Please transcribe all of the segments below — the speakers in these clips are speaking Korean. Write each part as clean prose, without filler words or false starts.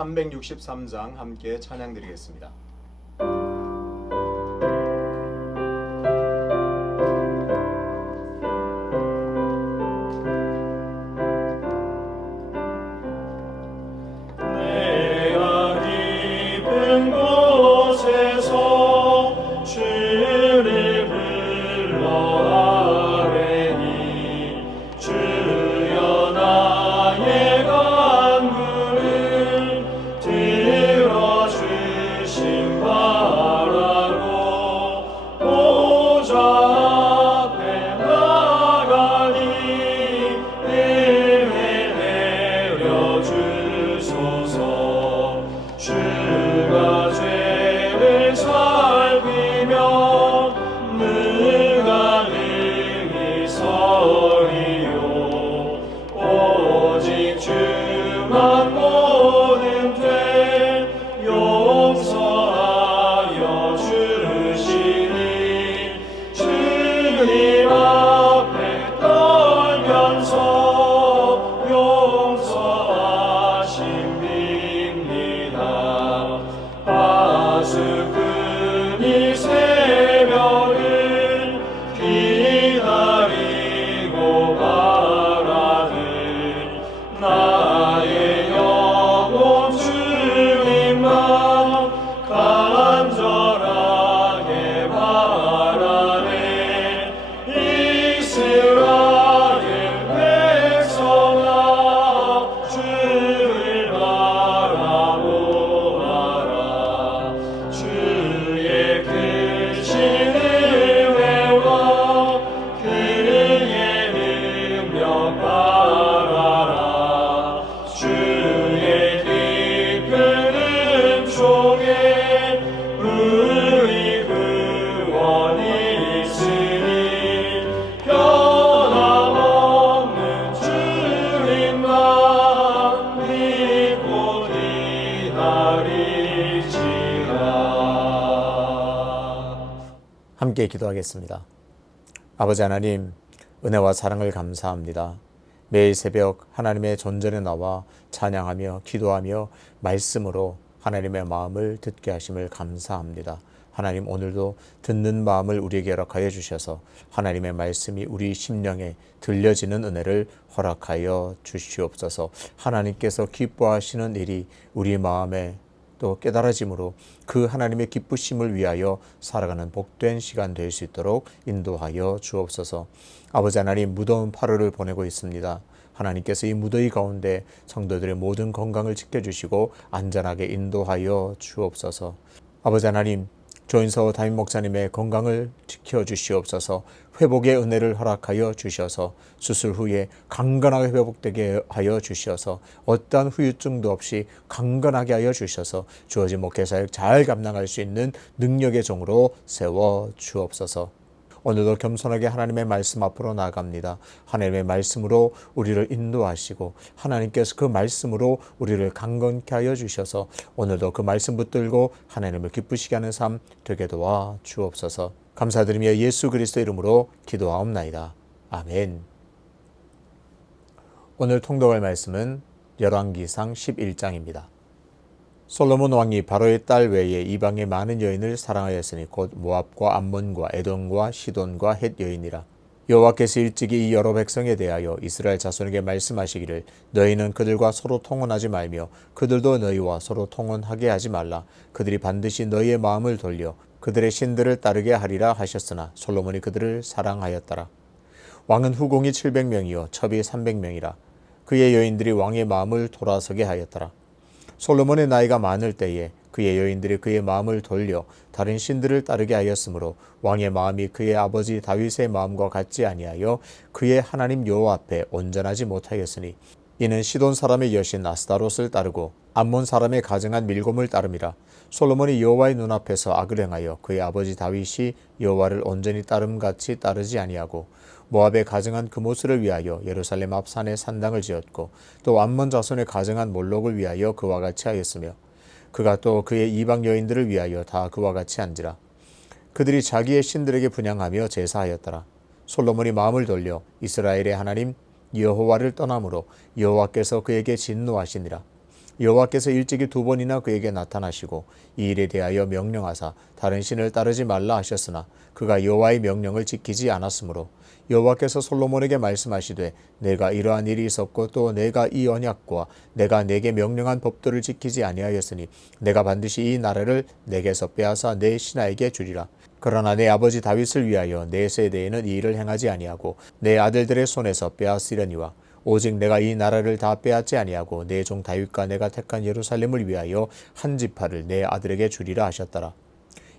363장 함께 찬양드리겠습니다. 함께 기도하겠습니다. 아버지 하나님, 은혜와 사랑을 감사합니다. 매일 새벽 하나님의 전전에 나와 찬양하며 기도하며 말씀으로 하나님의 마음을 듣게 하심을 감사합니다. 하나님, 오늘도 듣는 마음을 우리에게 허락하여 주셔서 하나님의 말씀이 우리 심령에 들려지는 은혜를 허락하여 주시옵소서. 하나님께서 기뻐하시는 일이 우리 마음에 또 깨달아짐으로 그 하나님의 기쁘심을 위하여 살아가는 복된 시간 될 수 있도록 인도하여 주옵소서. 아버지 하나님, 무더운 8월을 보내고 있습니다. 하나님께서 이 무더위 가운데 성도들의 모든 건강을 지켜주시고 안전하게 인도하여 주옵소서. 아버지 하나님, 조인서 담임 목사님의 건강을 지켜주시옵소서. 회복의 은혜를 허락하여 주셔서 수술 후에 강건하게 회복되게 하여 주셔서 어떠한 후유증도 없이 강건하게 하여 주셔서 주어진 목회사역 잘 감당할 수 있는 능력의 종으로 세워 주옵소서. 오늘도 겸손하게 하나님의 말씀 앞으로 나아갑니다. 하나님의 말씀으로 우리를 인도하시고 하나님께서 그 말씀으로 우리를 강건케 하여 주셔서 오늘도 그 말씀 붙들고 하나님을 기쁘시게 하는 삶 되게 도와 주옵소서. 감사드리며 예수 그리스도 이름으로 기도하옵나이다. 아멘. 오늘 통독할 말씀은 열왕기상 11장입니다. 솔로몬 왕이 바로의 딸 외에 이방의 많은 여인을 사랑하였으니 곧 모압과 암몬과 에돔과 시돈과 헷 여인이라. 여호와께서 일찍이 이 여러 백성에 대하여 이스라엘 자손에게 말씀하시기를 너희는 그들과 서로 통혼하지 말며 그들도 너희와 서로 통혼하게 하지 말라. 그들이 반드시 너희의 마음을 돌려 그들의 신들을 따르게 하리라 하셨으나 솔로몬이 그들을 사랑하였더라. 왕은 후궁이 700명이요 첩이 300명이라. 그의 여인들이 왕의 마음을 돌아서게 하였더라. 솔로몬의 나이가 많을 때에 그의 여인들이 그의 마음을 돌려 다른 신들을 따르게 하였으므로 왕의 마음이 그의 아버지 다윗의 마음과 같지 아니하여 그의 하나님 여호와 앞에 온전하지 못하였으니 이는 시돈 사람의 여신 아스타롯을 따르고 암몬 사람의 가증한 밀곰을 따름이라. 솔로몬이 여호와의 눈앞에서 악을 행하여 그의 아버지 다윗이 여호와를 온전히 따름같이 따르지 아니하고 모압의 가증한 그모스를 위하여 예루살렘 앞 산에 산당을 지었고 또 암몬 자손의 가증한 몰록을 위하여 그와 같이 하였으며 그가 또 그의 이방 여인들을 위하여 다 그와 같이 한지라. 그들이 자기의 신들에게 분향하며 제사하였더라. 솔로몬이 마음을 돌려 이스라엘의 하나님 여호와를 떠남으로 여호와께서 그에게 진노하시니라. 여호와께서 일찍이 2번이나 그에게 나타나시고 이 일에 대하여 명령하사 다른 신을 따르지 말라 하셨으나 그가 여호와의 명령을 지키지 않았으므로 여호와께서 솔로몬에게 말씀하시되 내가 이러한 일이 있었고 또 내가 이 언약과 내가 내게 명령한 법도를 지키지 아니하였으니 내가 반드시 이 나라를 내게서 빼앗아 내 신하에게 주리라. 그러나 내 아버지 다윗을 위하여 내 세대에는 이 일을 행하지 아니하고 내 아들들의 손에서 빼앗으려니와 오직 내가 이 나라를 다 빼앗지 아니하고 내 종 다윗과 내가 택한 예루살렘을 위하여 한 지파를 내 아들에게 주리라 하셨더라.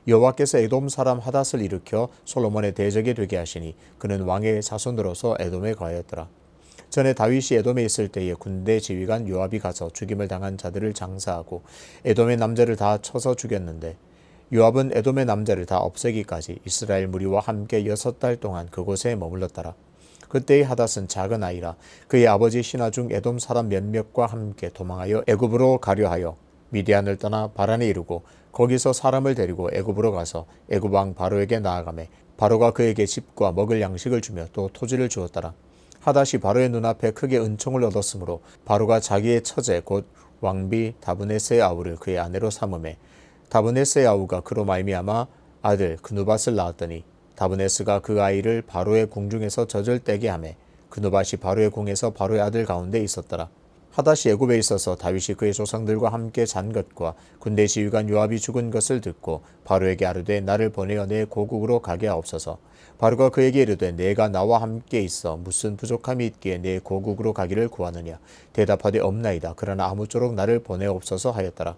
여호와께서 에돔 사람 하닷을 일으켜 솔로몬의 대적이 되게 하시니 그는 왕의 자손으로서 에돔에 거하였더라. 전에 다윗이 에돔에 있을 때에 군대 지휘관 요압이 가서 죽임을 당한 자들을 장사하고 에돔의 남자를 다 쳐서 죽였는데 요압은 에돔의 남자를 다 없애기까지 이스라엘 무리와 함께 6달 동안 그곳에 머물렀더라. 그때의 하닷은 작은 아이라 그의 아버지 신하 중 에돔 사람 몇몇과 함께 도망하여 애굽으로 가려 하여 미디안을 떠나 바란에 이르고 거기서 사람을 데리고 애굽으로 가서 애굽 왕 바로에게 나아가매 바로가 그에게 집과 먹을 양식을 주며 또 토지를 주었더라. 하닷이 바로의 눈앞에 크게 은총을 얻었으므로 바로가 자기의 처제 곧 왕비 다브네스의 아우를 그의 아내로 삼음에 다브네스의 아우가 그로 말미암아 아들 그누밧을 낳았더니 다브네스가 그 아이를 바로의 궁중에서 젖을 떼게 하매 그누밧이 바로의 궁에서 바로의 아들 가운데 있었더라. 하닷이 애굽에 있어서 다윗이 그의 조상들과 함께 잔 것과 군대 지휘관 요압이 죽은 것을 듣고 바로에게 아뢰되 나를 보내어 내 고국으로 가게 하옵소서. 바로가 그에게 이르되 내가 나와 함께 있어 무슨 부족함이 있기에 내 고국으로 가기를 구하느냐. 대답하되 없나이다. 그러나 아무쪼록 나를 보내옵소서 하였더라.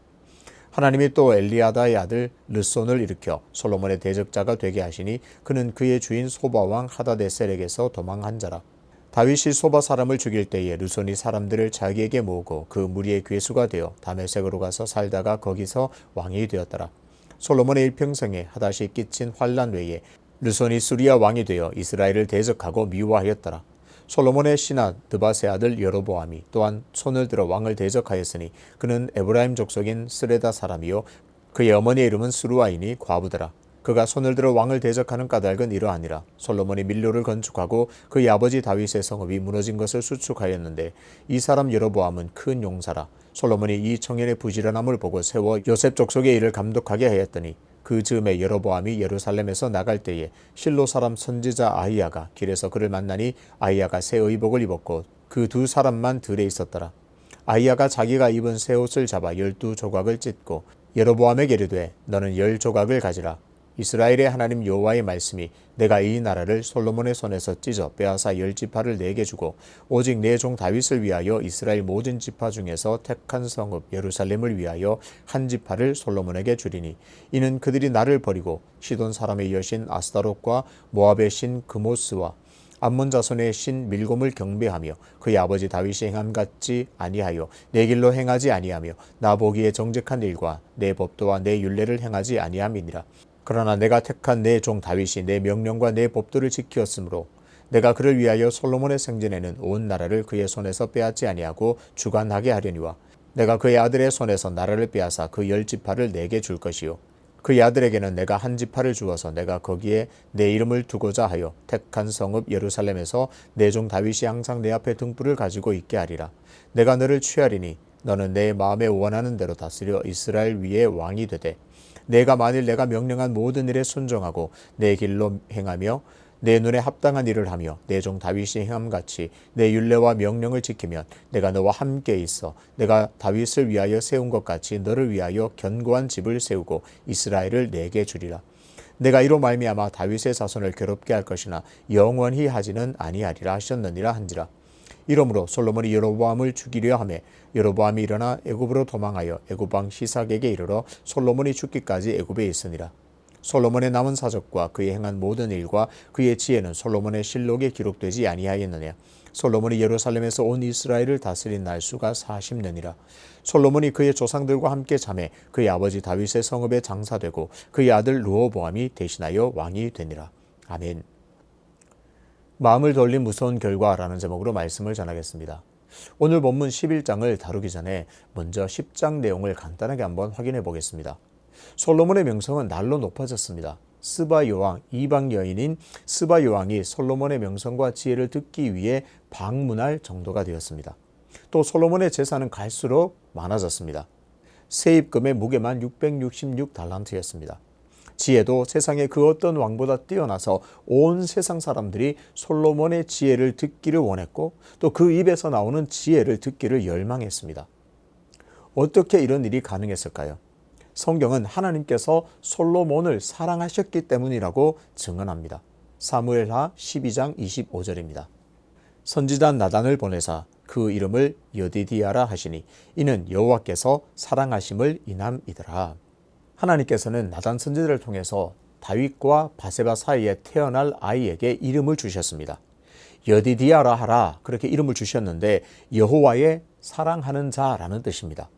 하나님이 또 엘리아다의 아들 르손을 일으켜 솔로몬의 대적자가 되게 하시니 그는 그의 주인 소바왕 하다데셀에게서 도망한 자라. 다윗이 소바 사람을 죽일 때에 르손이 사람들을 자기에게 모으고 그 무리의 괴수가 되어 다메섹으로 가서 살다가 거기서 왕이 되었더라. 솔로몬의 일평생에 하닷이 끼친 환난 외에 르손이 수리아 왕이 되어 이스라엘을 대적하고 미워하였더라. 솔로몬의 신하 드밧의 아들 여로보암이 또한 손을 들어 왕을 대적하였으니 그는 에브라임 족속인 스레다 사람이요 그의 어머니의 이름은 스루아이니 과부더라. 그가 손을 들어 왕을 대적하는 까닭은 이러하니라. 솔로몬이 밀로를 건축하고 그의 아버지 다윗의 성읍이 무너진 것을 수축하였는데 이 사람 여로보암은 큰 용사라. 솔로몬이 이 청년의 부지런함을 보고 세워 요셉 족속의 일을 감독하게 하였더니 그 즈음에 여로보암이 예루살렘에서 나갈 때에 실로 사람 선지자 아히야가 길에서 그를 만나니 아히야가 새 의복을 입었고 그 2사람만 들에 있었더라. 아히야가 자기가 입은 새 옷을 잡아 12조각을 찢고 여로보암에게 이르되 너는 10조각을 가지라. 이스라엘의 하나님 여호와의 말씀이 내가 이 나라를 솔로몬의 손에서 찢어 빼앗아 10지파를 내게 주고 오직 내 종 다윗을 위하여 이스라엘 모든 지파 중에서 택한 성읍 예루살렘을 위하여 한 지파를 솔로몬에게 주리니 이는 그들이 나를 버리고 시돈 사람의 여신 아스타롯과 모압의 신 그모스와 암몬 자손의 신 밀곰을 경배하며 그의 아버지 다윗이 행함 같지 아니하여 내 길로 행하지 아니하며 나 보기에 정직한 일과 내 법도와 내 율례를 행하지 아니함이니라. 그러나 내가 택한 내 종 다윗이 내 명령과 내 법도를 지키었으므로 내가 그를 위하여 솔로몬의 생전에는 온 나라를 그의 손에서 빼앗지 아니하고 주관하게 하려니와 내가 그의 아들의 손에서 나라를 빼앗아 그 10지파를 내게 줄 것이요 그의 아들에게는 내가 한 지파를 주어서 내가 거기에 내 이름을 두고자 하여 택한 성읍 예루살렘에서 내 종 다윗이 항상 내 앞에 등불을 가지고 있게 하리라. 내가 너를 취하리니 너는 내 마음에 원하는 대로 다스려 이스라엘 위에 왕이 되되 내가 만일 내가 명령한 모든 일에 순종하고 내 길로 행하며 내 눈에 합당한 일을 하며 내 종 다윗이 행함같이 내 율례와 명령을 지키면 내가 너와 함께 있어 내가 다윗을 위하여 세운 것 같이 너를 위하여 견고한 집을 세우고 이스라엘을 내게 주리라. 내가 이로 말미암아 다윗의 자손을 괴롭게 할 것이나 영원히 하지는 아니하리라 하셨느니라 한지라. 이러므로 솔로몬이 여로보암을 죽이려 하매 여로보암이 일어나 애굽으로 도망하여 애굽 왕 시삭에게 이르러 솔로몬이 죽기까지 애굽에 있으니라. 솔로몬의 남은 사적과 그의 행한 모든 일과 그의 지혜는 솔로몬의 실록에 기록되지 아니하였느냐. 솔로몬이 예루살렘에서 온 이스라엘을 다스린 날수가 40년이라. 솔로몬이 그의 조상들과 함께 잠에 그의 아버지 다윗의 성읍에 장사되고 그의 아들 르호보암이 대신하여 왕이 되니라. 아멘. 마음을 돌린 무서운 결과라는 제목으로 말씀을 전하겠습니다. 오늘 본문 11장을 다루기 전에 먼저 10장 내용을 간단하게 한번 확인해 보겠습니다. 솔로몬의 명성은 날로 높아졌습니다. 스바 여왕, 이방 여인인 스바 여왕이 솔로몬의 명성과 지혜를 듣기 위해 방문할 정도가 되었습니다. 또 솔로몬의 재산은 갈수록 많아졌습니다. 세입금의 무게만 666달란트였습니다. 지혜도 세상의 그 어떤 왕보다 뛰어나서 온 세상 사람들이 솔로몬의 지혜를 듣기를 원했고 또 그 입에서 나오는 지혜를 듣기를 열망했습니다. 어떻게 이런 일이 가능했을까요? 성경은 하나님께서 솔로몬을 사랑하셨기 때문이라고 증언합니다. 사무엘하 12장 25절입니다. 선지자 나단을 보내사 그 이름을 여디디아라 하시니 이는 여호와께서 사랑하심을 인함이더라. 하나님께서는 나단 선지자를 통해서 다윗과 바세바 사이에 태어날 아이에게 이름을 주셨습니다. 여디디아라 하라 그렇게 이름을 주셨는데 여호와의 사랑하는 자라는 뜻입니다.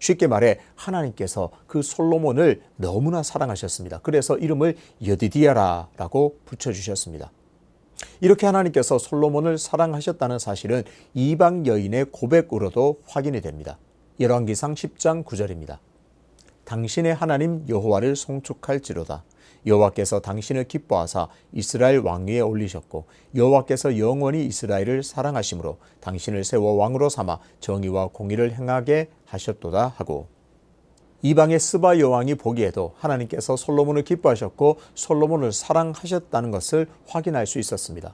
쉽게 말해 하나님께서 그 솔로몬을 너무나 사랑하셨습니다. 그래서 이름을 여디디아라라고 붙여주셨습니다. 이렇게 하나님께서 솔로몬을 사랑하셨다는 사실은 이방 여인의 고백으로도 확인이 됩니다. 열왕기상 10장 9절입니다. 당신의 하나님 여호와를 송축할지로다. 여호와께서 당신을 기뻐하사 이스라엘 왕위에 올리셨고 여호와께서 영원히 이스라엘을 사랑하심으로 당신을 세워 왕으로 삼아 정의와 공의를 행하게 하셨도다 하고, 이방의 스바 여왕이 보기에도 하나님께서 솔로몬을 기뻐하셨고 솔로몬을 사랑하셨다는 것을 확인할 수 있었습니다.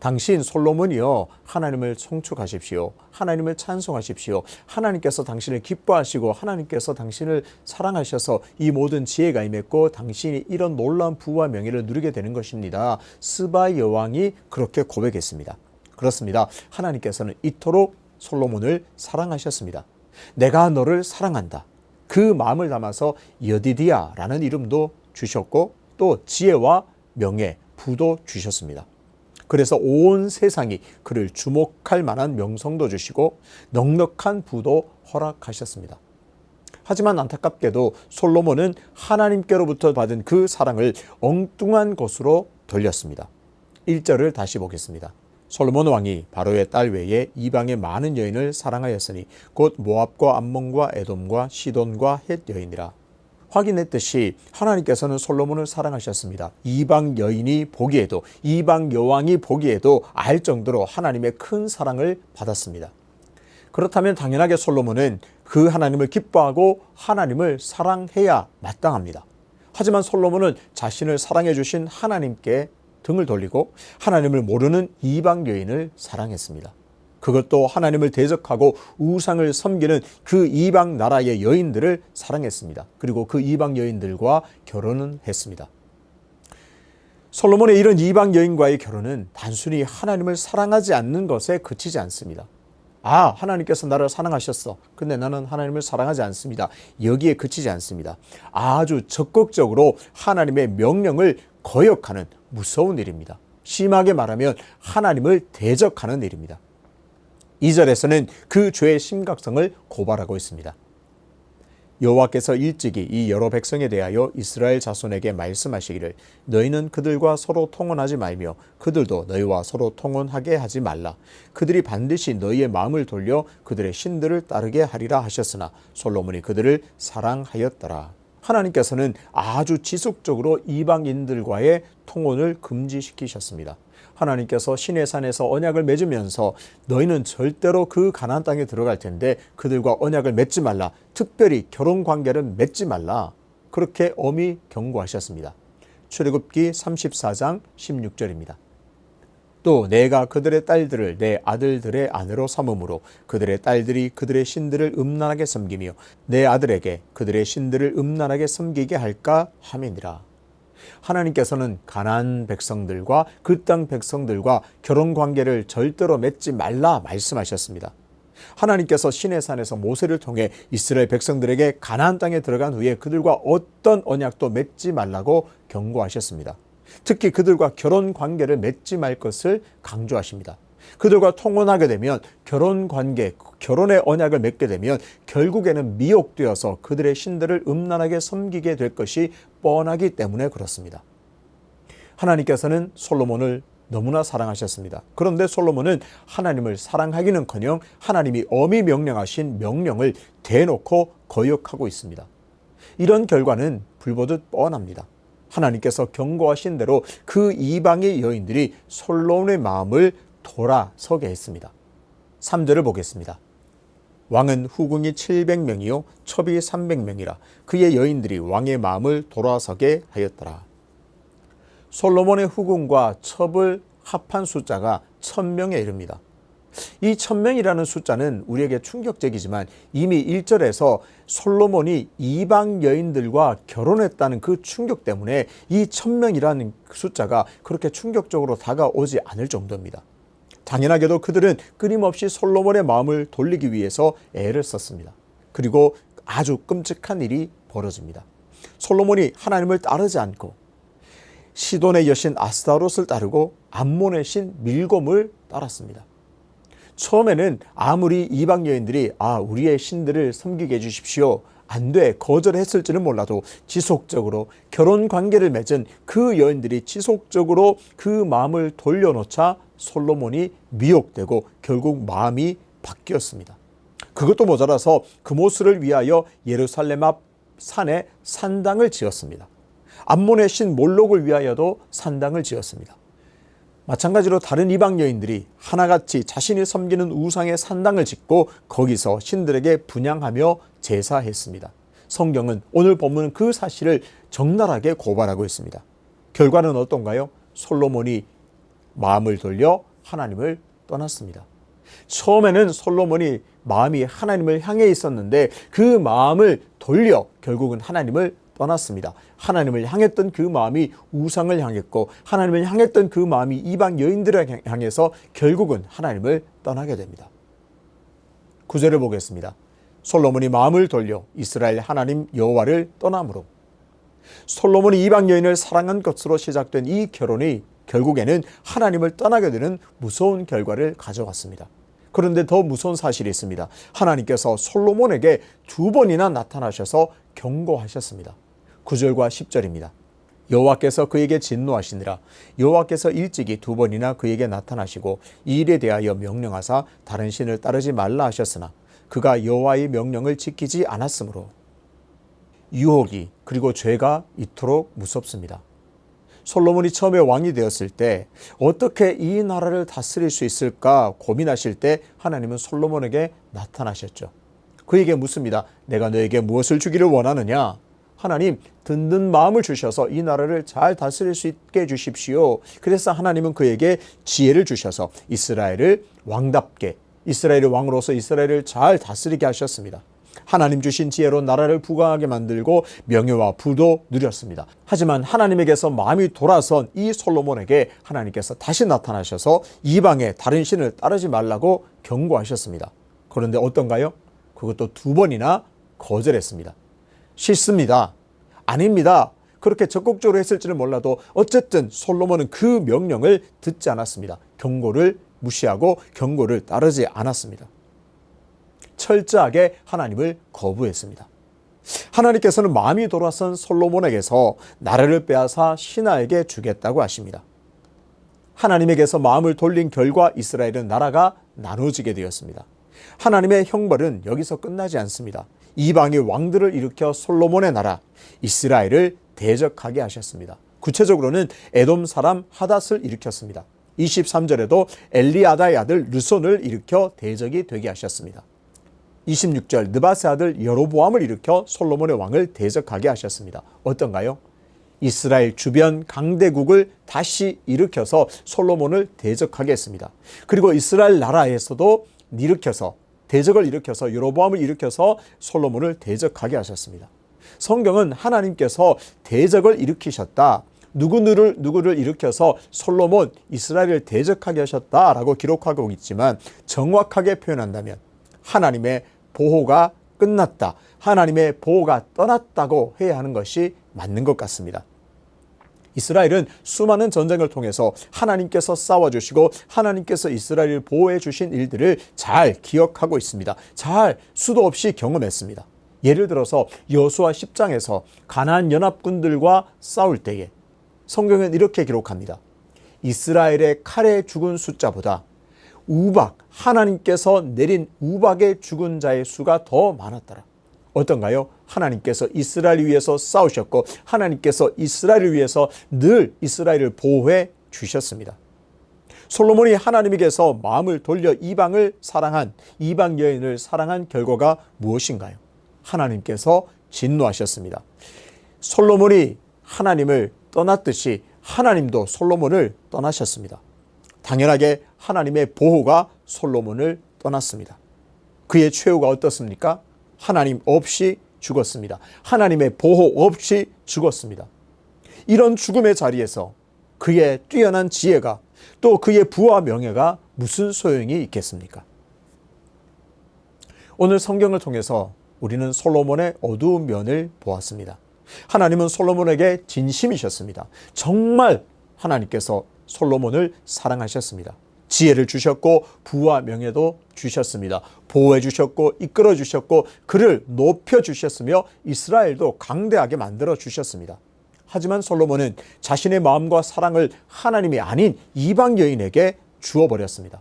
당신 솔로몬이여 하나님을 송축하십시오. 하나님을 찬송하십시오. 하나님께서 당신을 기뻐하시고 하나님께서 당신을 사랑하셔서 이 모든 지혜가 임했고 당신이 이런 놀라운 부와 명예를 누리게 되는 것입니다. 스바 여왕이 그렇게 고백했습니다. 그렇습니다. 하나님께서는 이토록 솔로몬을 사랑하셨습니다. 내가 너를 사랑한다. 그 마음을 담아서 여디디아라는 이름도 주셨고 또 지혜와 명예, 부도 주셨습니다. 그래서 온 세상이 그를 주목할 만한 명성도 주시고 넉넉한 부도 허락하셨습니다. 하지만 안타깝게도 솔로몬은 하나님께로부터 받은 그 사랑을 엉뚱한 것으로 돌렸습니다. 1절을 다시 보겠습니다. 솔로몬 왕이 바로의 딸 외에 이방의 많은 여인을 사랑하였으니 곧 모압과 암몬과 에돔과 시돈과 헷 여인이라. 확인했듯이 하나님께서는 솔로몬을 사랑하셨습니다. 이방 여인이 보기에도 이방 여왕이 보기에도 알 정도로 하나님의 큰 사랑을 받았습니다. 그렇다면 당연하게 솔로몬은 그 하나님을 기뻐하고 하나님을 사랑해야 마땅합니다. 하지만 솔로몬은 자신을 사랑해 주신 하나님께 등을 돌리고 하나님을 모르는 이방 여인을 사랑했습니다. 그것도 하나님을 대적하고 우상을 섬기는 그 이방 나라의 여인들을 사랑했습니다. 그리고 그 이방 여인들과 결혼은 했습니다. 솔로몬의 이런 이방 여인과의 결혼은 단순히 하나님을 사랑하지 않는 것에 그치지 않습니다. 하나님께서 나를 사랑하셨어. 근데 나는 하나님을 사랑하지 않습니다. 여기에 그치지 않습니다. 아주 적극적으로 하나님의 명령을 거역하는 무서운 일입니다. 심하게 말하면 하나님을 대적하는 일입니다. 2절에서는 그 죄의 심각성을 고발하고 있습니다. 여호와께서 일찍이 이 여러 백성에 대하여 이스라엘 자손에게 말씀하시기를 너희는 그들과 서로 통혼하지 말며 그들도 너희와 서로 통혼하게 하지 말라. 그들이 반드시 너희의 마음을 돌려 그들의 신들을 따르게 하리라 하셨으나 솔로몬이 그들을 사랑하였더라. 하나님께서는 아주 지속적으로 이방인들과의 통혼을 금지시키셨습니다. 하나님께서 시내산에서 언약을 맺으면서 너희는 절대로 그 가나안 땅에 들어갈 텐데 그들과 언약을 맺지 말라. 특별히 결혼 관계를 맺지 말라. 그렇게 엄히 경고하셨습니다. 출애굽기 34장 16절입니다. 또 내가 그들의 딸들을 내 아들들의 아내로 삼음으로 그들의 딸들이 그들의 신들을 음란하게 섬기며 내 아들에게 그들의 신들을 음란하게 섬기게 할까 함이니라. 하나님께서는 가나안 백성들과 그 땅 백성들과 결혼 관계를 절대로 맺지 말라 말씀하셨습니다. 하나님께서 시내산에서 모세를 통해 이스라엘 백성들에게 가나안 땅에 들어간 후에 그들과 어떤 언약도 맺지 말라고 경고하셨습니다. 특히 그들과 결혼 관계를 맺지 말 것을 강조하십니다. 그들과 통혼하게 되면 결혼 관계, 결혼의 언약을 맺게 되면 결국에는 미혹되어서 그들의 신들을 음란하게 섬기게 될 것이 뻔하기 때문에 그렇습니다. 하나님께서는 솔로몬을 너무나 사랑하셨습니다. 그런데 솔로몬은 하나님을 사랑하기는커녕 하나님이 엄히 명령하신 명령을 대놓고 거역하고 있습니다. 이런 결과는 불보듯 뻔합니다. 하나님께서 경고하신 대로 그 이방의 여인들이 솔로몬의 마음을 돌아서게 했습니다. 3절을 보겠습니다. 왕은 후궁이 700명이요 첩이 300명이라 그의 여인들이 왕의 마음을 돌아서게 하였더라. 솔로몬의 후궁과 첩을 합한 숫자가 1000명에 이릅니다. 이 1000명이라는 숫자는 우리에게 충격적이지만 이미 1절에서 솔로몬이 이방 여인들과 결혼했다는 그 충격 때문에 이 1000명이라는 숫자가 그렇게 충격적으로 다가오지 않을 정도입니다. 당연하게도 그들은 끊임없이 솔로몬의 마음을 돌리기 위해서 애를 썼습니다. 그리고 아주 끔찍한 일이 벌어집니다. 솔로몬이 하나님을 따르지 않고 시돈의 여신 아스타롯을 따르고 암몬의 신 밀곰을 따랐습니다. 처음에는 아무리 이방 여인들이 우리의 신들을 섬기게 해주십시오, 안 돼, 거절했을지는 몰라도 지속적으로 결혼 관계를 맺은 그 여인들이 지속적으로 그 마음을 돌려놓자 솔로몬이 미혹되고 결국 마음이 바뀌었습니다. 그것도 모자라서 그모스를 위하여 예루살렘 앞 산에 산당을 지었습니다. 암몬의 신 몰록을 위하여도 산당을 지었습니다. 마찬가지로 다른 이방 여인들이 하나같이 자신이 섬기는 우상의 산당을 짓고 거기서 신들에게 분향하며 제사했습니다. 성경은 오늘 본문은 그 사실을 적나라하게 고발하고 있습니다. 결과는 어떤가요? 솔로몬이 마음을 돌려 하나님을 떠났습니다. 처음에는 솔로몬이 마음이 하나님을 향해 있었는데 그 마음을 돌려 결국은 하나님을 떠났습니다. 하나님을 향했던 그 마음이 우상을 향했고 하나님을 향했던 그 마음이 이방 여인들을 향해서 결국은 하나님을 떠나게 됩니다. 9절을 보겠습니다. 솔로몬이 마음을 돌려 이스라엘 하나님 여호와를 떠나므로. 솔로몬이 이방 여인을 사랑한 것으로 시작된 이 결혼이 결국에는 하나님을 떠나게 되는 무서운 결과를 가져왔습니다. 그런데 더 무서운 사실이 있습니다. 하나님께서 솔로몬에게 2번이나 나타나셔서 경고하셨습니다. 9절과 10절입니다. 여호와께서 그에게 진노하시니라. 여호와께서 일찍이 2번이나 그에게 나타나시고 이 일에 대하여 명령하사 다른 신을 따르지 말라 하셨으나 그가 여호와의 명령을 지키지 않았으므로. 유혹이 그리고 죄가 이토록 무섭습니다. 솔로몬이 처음에 왕이 되었을 때 어떻게 이 나라를 다스릴 수 있을까 고민하실 때 하나님은 솔로몬에게 나타나셨죠. 그에게 묻습니다. 내가 너에게 무엇을 주기를 원하느냐? 하나님, 든든 마음을 주셔서 이 나라를 잘 다스릴 수 있게 해주십시오. 그래서 하나님은 그에게 지혜를 주셔서 이스라엘을 왕답게, 이스라엘의 왕으로서 이스라엘을 잘 다스리게 하셨습니다. 하나님 주신 지혜로 나라를 부강하게 만들고 명예와 부도 누렸습니다. 하지만 하나님에게서 마음이 돌아선 이 솔로몬에게 하나님께서 다시 나타나셔서 이방의 다른 신을 따르지 말라고 경고하셨습니다. 그런데 어떤가요? 그것도 2번이나 거절했습니다. 싫습니다. 아닙니다. 그렇게 적극적으로 했을지는 몰라도 어쨌든 솔로몬은 그 명령을 듣지 않았습니다. 경고를 무시하고 경고를 따르지 않았습니다. 철저하게 하나님을 거부했습니다. 하나님께서는 마음이 돌아선 솔로몬에게서 나라를 빼앗아 신하에게 주겠다고 하십니다. 하나님에게서 마음을 돌린 결과 이스라엘은 나라가 나눠지게 되었습니다. 하나님의 형벌은 여기서 끝나지 않습니다. 이방의 왕들을 일으켜 솔로몬의 나라 이스라엘을 대적하게 하셨습니다. 구체적으로는 에돔 사람 하닷을 일으켰습니다. 23절에도 엘리아다의 아들 르손을 일으켜 대적이 되게 하셨습니다. 26절 느바세 아들 여로보암을 일으켜 솔로몬의 왕을 대적하게 하셨습니다. 어떤가요? 이스라엘 주변 강대국을 다시 일으켜서 솔로몬을 대적하게 했습니다. 그리고 이스라엘 나라에서도 대적을 일으켜서 여로보암을 일으켜서 솔로몬을 대적하게 하셨습니다. 성경은 하나님께서 대적을 일으키셨다, 누구를 일으켜서 솔로몬 이스라엘을 대적하게 하셨다라고 기록하고 있지만 정확하게 표현한다면 하나님의 보호가 끝났다, 하나님의 보호가 떠났다고 해야 하는 것이 맞는 것 같습니다. 이스라엘은 수많은 전쟁을 통해서 하나님께서 싸워주시고 하나님께서 이스라엘을 보호해 주신 일들을 잘 기억하고 있습니다. 잘 수도 없이 경험했습니다. 예를 들어서 여호수아 10장에서 가나안 연합군들과 싸울 때에 성경은 이렇게 기록합니다. 이스라엘의 칼에 죽은 숫자보다 하나님께서 내린 우박에 죽은 자의 수가 더 많았더라. 어떤가요? 하나님께서 이스라엘을 위해서 싸우셨고 하나님께서 이스라엘을 위해서 늘 이스라엘을 보호해 주셨습니다. 솔로몬이 하나님에게서 마음을 돌려 이방을 사랑한, 이방 여인을 사랑한 결과가 무엇인가요? 하나님께서 진노하셨습니다. 솔로몬이 하나님을 떠났듯이 하나님도 솔로몬을 떠나셨습니다. 당연하게 하나님의 보호가 솔로몬을 떠났습니다. 그의 최후가 어떻습니까? 하나님 없이 죽었습니다. 하나님의 보호 없이 죽었습니다. 이런 죽음의 자리에서 그의 뛰어난 지혜가, 또 그의 부와 명예가 무슨 소용이 있겠습니까? 오늘 성경을 통해서 우리는 솔로몬의 어두운 면을 보았습니다. 하나님은 솔로몬에게 진심이셨습니다. 정말 하나님께서 솔로몬을 사랑하셨습니다. 지혜를 주셨고 부와 명예도 주셨습니다. 보호해 주셨고 이끌어 주셨고 그를 높여 주셨으며 이스라엘도 강대하게 만들어 주셨습니다. 하지만 솔로몬은 자신의 마음과 사랑을 하나님이 아닌 이방 여인에게 주어버렸습니다.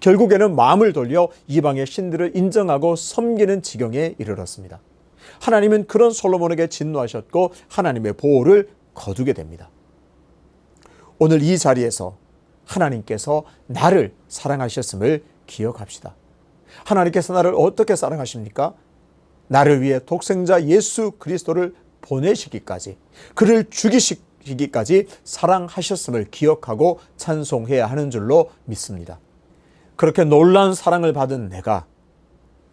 결국에는 마음을 돌려 이방의 신들을 인정하고 섬기는 지경에 이르렀습니다. 하나님은 그런 솔로몬에게 진노하셨고 하나님의 보호를 거두게 됩니다. 오늘 이 자리에서 하나님께서 나를 사랑하셨음을 기억합시다. 하나님께서 나를 어떻게 사랑하십니까? 나를 위해 독생자 예수 그리스도를 보내시기까지, 그를 죽이시기까지 사랑하셨음을 기억하고 찬송해야 하는 줄로 믿습니다. 그렇게 놀라운 사랑을 받은 내가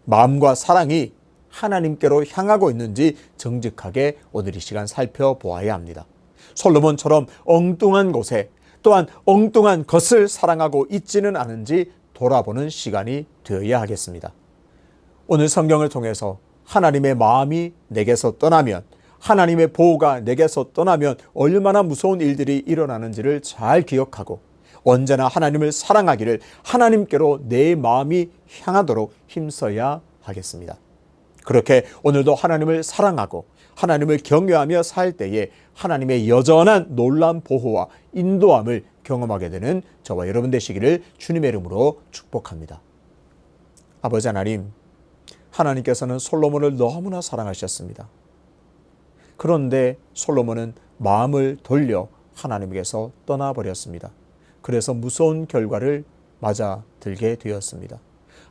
마음과 사랑이 하나님께로 향하고 있는지 정직하게 오늘 이 시간 살펴보아야 합니다. 솔로몬처럼 엉뚱한 곳에, 또한 엉뚱한 것을 사랑하고 있지는 않은지 돌아보는 시간이 되어야 하겠습니다. 오늘 성경을 통해서 하나님의 마음이 내게서 떠나면, 하나님의 보호가 내게서 떠나면 얼마나 무서운 일들이 일어나는지를 잘 기억하고 언제나 하나님을 사랑하기를, 하나님께로 내 마음이 향하도록 힘써야 하겠습니다. 그렇게 오늘도 하나님을 사랑하고 하나님을 경외하며 살 때에 하나님의 여전한 놀라운 보호와 인도함을 경험하게 되는 저와 여러분 되시기를 주님의 이름으로 축복합니다. 아버지 하나님, 하나님께서는 솔로몬을 너무나 사랑하셨습니다. 그런데 솔로몬은 마음을 돌려 하나님께서 떠나버렸습니다. 그래서 무서운 결과를 맞아 들게 되었습니다.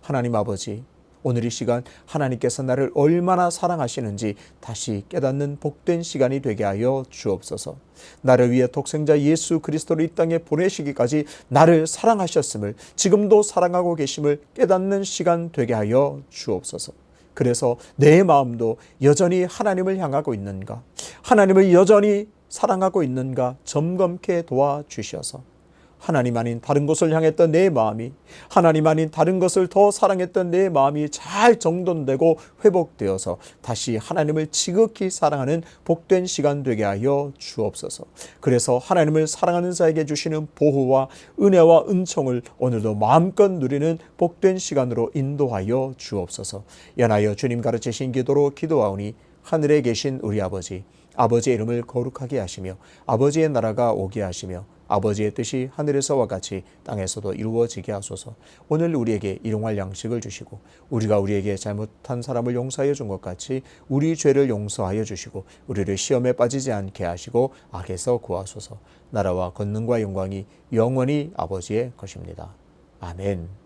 하나님 아버지, 오늘 이 시간 하나님께서 나를 얼마나 사랑하시는지 다시 깨닫는 복된 시간이 되게 하여 주옵소서. 나를 위해 독생자 예수 그리스도를 이 땅에 보내시기까지 나를 사랑하셨음을, 지금도 사랑하고 계심을 깨닫는 시간 되게 하여 주옵소서. 그래서 내 마음도 여전히 하나님을 향하고 있는가, 하나님을 여전히 사랑하고 있는가 점검케 도와주셔서 하나님 아닌 다른 것을 향했던 내 마음이, 하나님 아닌 다른 것을 더 사랑했던 내 마음이 잘 정돈되고 회복되어서 다시 하나님을 지극히 사랑하는 복된 시간 되게 하여 주옵소서. 그래서 하나님을 사랑하는 자에게 주시는 보호와 은혜와 은총을 오늘도 마음껏 누리는 복된 시간으로 인도하여 주옵소서. 연하여 주님 가르치신 기도로 기도하오니 하늘에 계신 우리 아버지, 아버지의 이름을 거룩하게 하시며 아버지의 나라가 오게 하시며 아버지의 뜻이 하늘에서와 같이 땅에서도 이루어지게 하소서. 오늘 우리에게 일용할 양식을 주시고 우리가 우리에게 잘못한 사람을 용서하여 준 것 같이 우리 죄를 용서하여 주시고 우리를 시험에 빠지지 않게 하시고 악에서 구하소서. 나라와 권능과 영광이 영원히 아버지의 것입니다. 아멘.